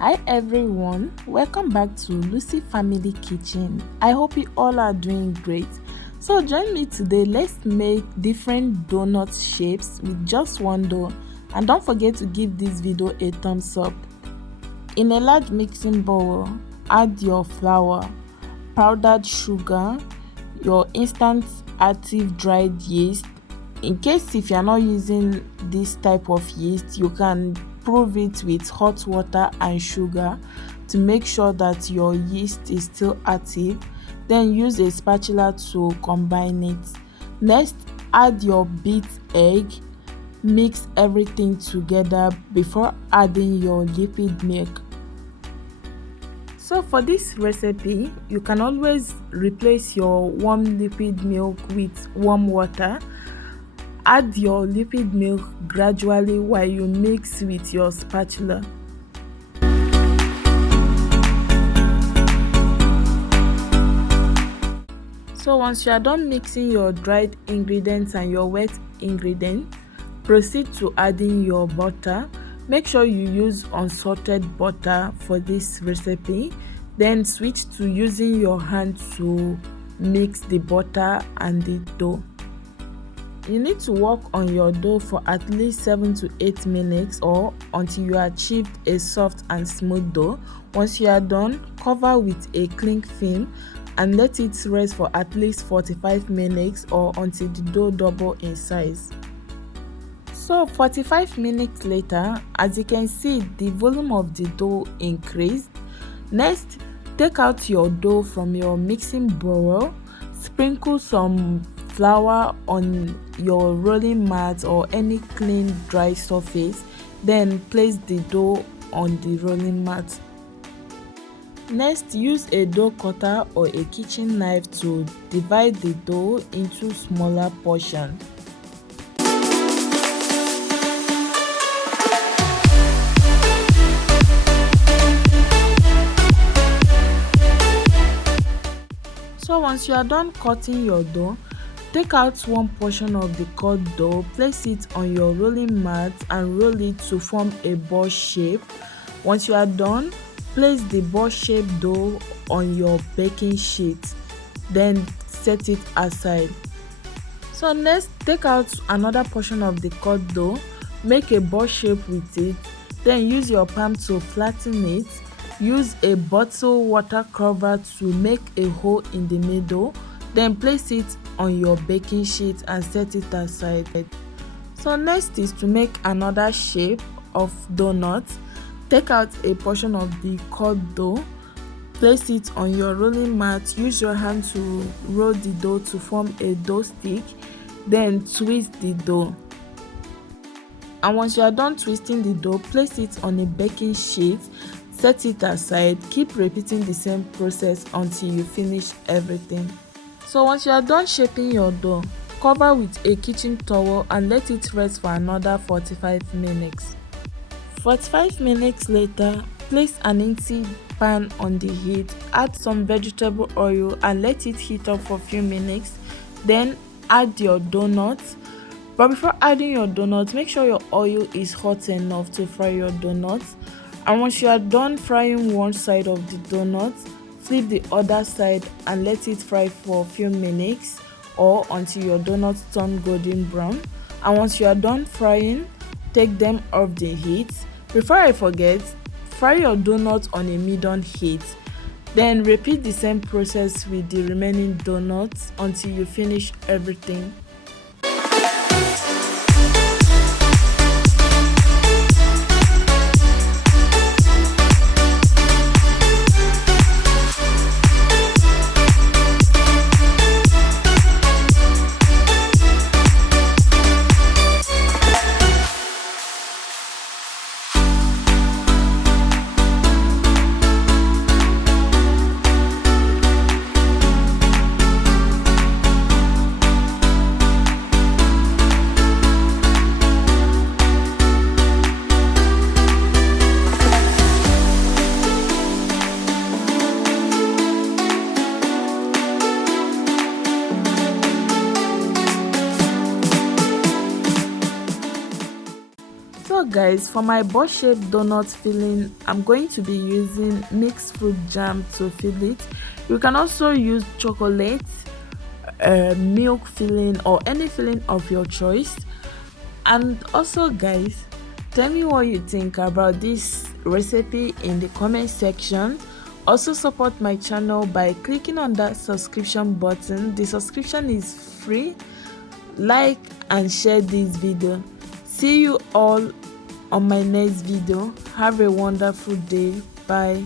Hi everyone, welcome back to Lucy Family Kitchen. I hope you all are doing great. So join me today, let's make different donut shapes with just one dough, and don't forget to give this video a thumbs up. In a large mixing bowl, add your flour, powdered sugar, your instant active dried yeast. In case if you're not using this type of yeast, you can prove it with hot water and sugar to make sure that your yeast is still active. Then use a spatula to combine it. Next, add your beat egg. Mix everything together before adding your liquid milk. So for this recipe, you can always replace your warm liquid milk with warm water. Add your liquid milk gradually while you mix with your spatula. So once you are done mixing your dried ingredients and your wet ingredients, proceed to adding your butter. Make sure you use unsalted butter for this recipe. Then switch to using your hand to mix the butter and the dough. You need to work on your dough for at least 7 to 8 minutes or until you achieved a soft and smooth dough. Once you are done, cover with a cling film and let it rest for at least 45 minutes or until the dough double in size. So 45 minutes later, as you can see, the volume of the dough increased. Next, take out your dough from your mixing bowl, sprinkle some flour on your rolling mat or any clean dry surface, then place the dough on the rolling mat. Next, use a dough cutter or a kitchen knife to divide the dough into smaller portions. So once you are done cutting your dough, take out one portion of the cut dough, place it on your rolling mat and roll it to form a ball shape. Once you are done, place the ball shaped dough on your baking sheet, then set it aside. So next, take out another portion of the cut dough, make a ball shape with it, then use your palm to flatten it. Use a bottle water cover to make a hole in the middle, then place it on your baking sheet and set it aside. So next is to make another shape of donut. Take out a portion of the cut dough, place it on your rolling mat, use your hand to roll the dough to form a dough stick, then twist the dough. And once you are done twisting the dough, place it on a baking sheet, set it aside. Keep repeating the same process until you finish everything. So once you are done shaping your dough, cover with a kitchen towel and let it rest for another 45 minutes. 45 minutes later, place an empty pan on the heat, add some vegetable oil and let it heat up for a few minutes. Then add your donuts. But before adding your donuts, make sure your oil is hot enough to fry your donuts. And once you are done frying one side of the donuts, flip the other side and let it fry for a few minutes or until your donuts turn golden brown. And once you are done frying, take them off the heat. Before I forget, fry your donuts on a medium heat. Then repeat the same process with the remaining donuts until you finish everything. guys, for my boss shaped donut filling, I'm going to be using mixed fruit jam to fill it. You can also use chocolate, milk filling, or any filling of your choice. And also guys, tell me what you think about this recipe in the comment section. Also support my channel by clicking on that subscription button. The subscription is free. Like and share this video. See you all on my next video. Have a wonderful day. Bye.